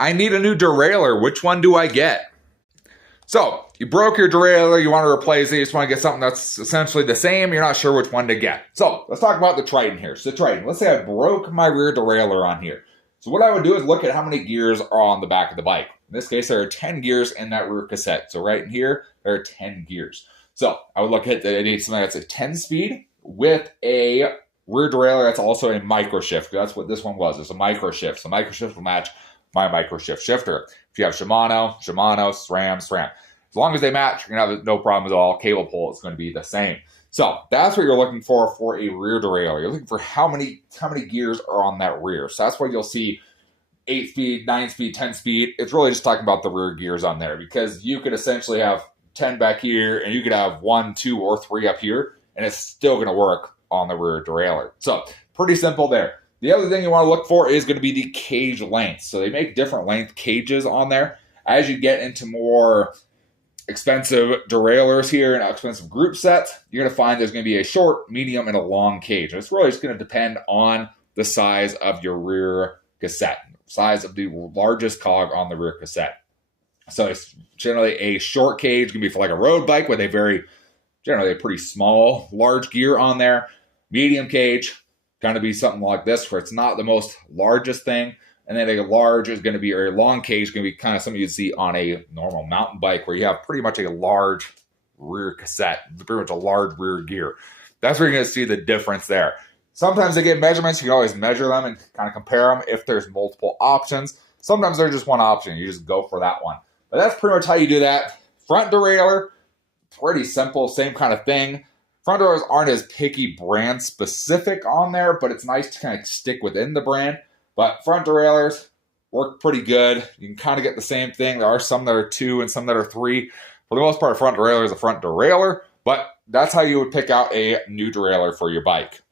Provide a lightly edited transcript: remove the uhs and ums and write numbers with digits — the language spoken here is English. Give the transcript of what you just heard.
I need a new derailleur. Which one do I get? So you broke your derailleur, you want to replace it, you just want to get something that's essentially the same, you're not sure which one to get. So let's talk about the Triton here. So the Triton, let's say I broke my rear derailleur on here. So what I would do is look at how many gears are on the back of the bike. In this case, there are 10 gears in that rear cassette. So right in here, there are 10 gears. So I would look at I need something that's a 10-speed with a rear derailleur that's also a micro shift. That's what this one was. It's a micro shift. So micro shift will match my micro shift shifter. If you have Shimano, SRAM. As long as they match, you're going to have no problem at all. Cable pull is going to be the same. So that's what you're looking for a rear derailleur. You're looking for how many gears are on that rear. So that's why you'll see 8-speed, 9-speed, 10-speed. It's really just talking about the rear gears on there, because you could essentially have 10 back here and you could have 1, 2, or 3 up here, and it's still going to work on the rear derailleur. So pretty simple there. The other thing you want to look for is going to be the cage length. So they make different length cages on there. As you get into more expensive derailleurs here and expensive group sets, you're going to find there's going to be a short, medium, and a long cage. And it's really just going to depend on the size of your rear cassette, size of the largest cog on the rear cassette. So it's generally a short cage, going to be for like a road bike with generally a pretty small, large gear on there. Medium cage, going to be something like this, where it's not the most largest thing. And then a large is going to be, or a long cage is going to be kind of something you'd see on a normal mountain bike, where you have pretty much a large rear cassette, pretty much a large rear gear. That's where you're going to see the difference there. Sometimes they get measurements. You can always measure them and kind of compare them if there's multiple options. Sometimes there's just one option. You just go for that one. But that's pretty much how you do that. Front derailleur, pretty simple, same kind of thing. Front derailleurs aren't as picky brand specific on there, but it's nice to kind of stick within the brand. But front derailleurs work pretty good. You can kind of get the same thing. There are some that are 2 and some that are 3. For the most part, a front derailleur is a front derailleur, but that's how you would pick out a new derailleur for your bike.